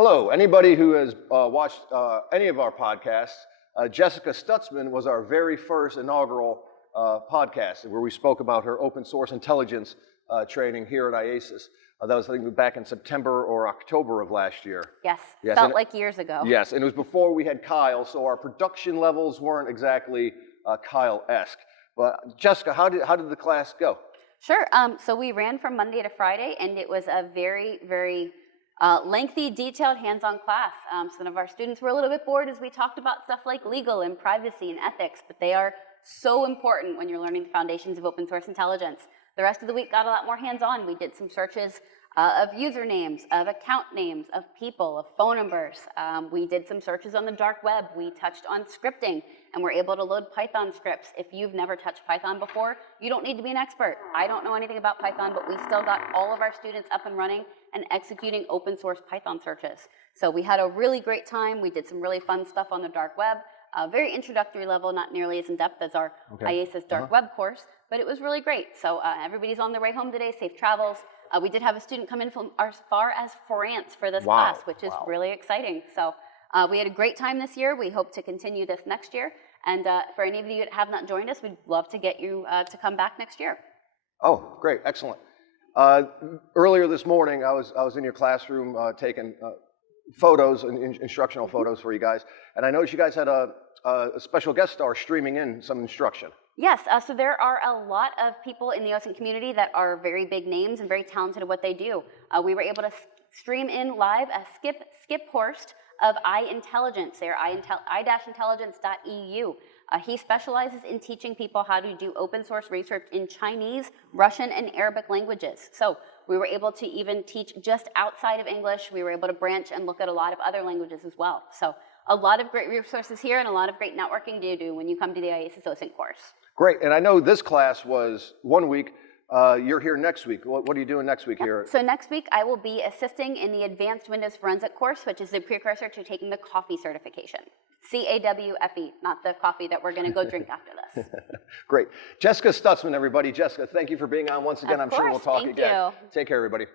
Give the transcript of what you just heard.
Hello, anybody who has watched any of our podcasts, Jessica Stutzman was our very first inaugural podcast where we spoke about her open source intelligence training here at IACIS. That was, I think, back in September or October of last year. Yes, felt like years ago. Yes, and it was before we had Kyle, so our production levels weren't exactly Kyle-esque. But Jessica, how did the class go? Sure, so we ran from Monday to Friday, and it was a very, very lengthy, detailed, hands-on class. Some of our students were a little bit bored as we talked about stuff like legal and privacy and ethics, but they are so important when you're learning the foundations of open source intelligence. The rest of the week got a lot more hands-on. We did some searches of usernames, of account names, of people, of phone numbers. We did some searches on the dark web. We touched on scripting, and we're able to load Python scripts. If you've never touched Python before, you don't need to be an expert. I don't know anything about Python, but we still got all of our students up and running and executing open source Python searches. So we had a really great time. We did some really fun stuff on the dark web. Very introductory level, not nearly as in-depth as our IACIS dark web course, but it was really great. So everybody's on their way home today, safe travels. We did have a student come in from as far as France for this class, which is really exciting. So we had a great time this year. We hope to continue this next year. And for any of you that have not joined us, we'd love to get you to come back next year. Oh, great, excellent. Earlier this morning, I was in your classroom taking photos, instructional photos for you guys, and I noticed you guys had a special guest star streaming in some instruction. Yes, so there are a lot of people in the OSINT community that are very big names and very talented at what they do. We were able to stream in live a Skip Horst of iIntelligence. They're i-intelligence.eu. He specializes in teaching people how to do open source research in Chinese, Russian, and Arabic languages. So we were able to even teach just outside of English. We were able to branch and look at a lot of other languages as well. So a lot of great resources here and a lot of great networking to do when you come to the IACIS OSINT course. Great, and I know this class was 1 week. You're here next week. What are you doing next week here? So next week I will be assisting in the Advanced Windows Forensic course, which is the precursor to taking the coffee certification. C-A-W-F-E, not the coffee that we're going to go drink after this. Great. Jessica Stutzman, everybody. Jessica, thank you for being on once again. I'm sure we'll talk again. Thank you. Take care, everybody.